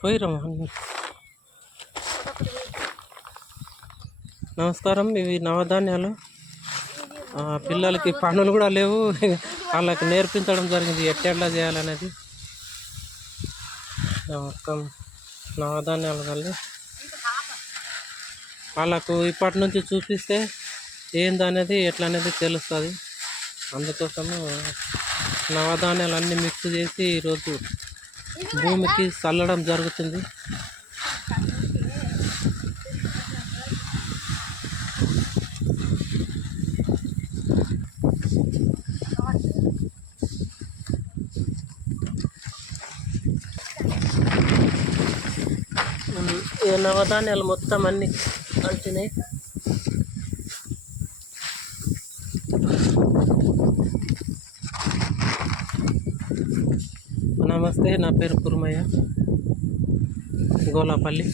పోయిరమ్మా. నమస్కారం. ఇవి నవధాన్యాలు. పిల్లలకి పనులు కూడా లేవు, వాళ్ళకి నేర్పించడం జరిగింది ఎట్లా చేయాలనేది. మొత్తం నవధాన్యాలు కలిగి వాళ్ళకు ఇప్పటి నుంచి చూపిస్తే ఏందనేది ఎట్లా అనేది తెలుస్తుంది. అందుకోసము నవధాన్యాలు అన్నీ మిక్స్ చేసి ఈరోజు భూమికి చల్లడం జరుగుతుంది. ఈ నవధాన్యాలు మొత్తం అన్నీ కలిసినాయి. నమస్తే, నా పేరు కుర్మయ్య, గోలాపల్లి.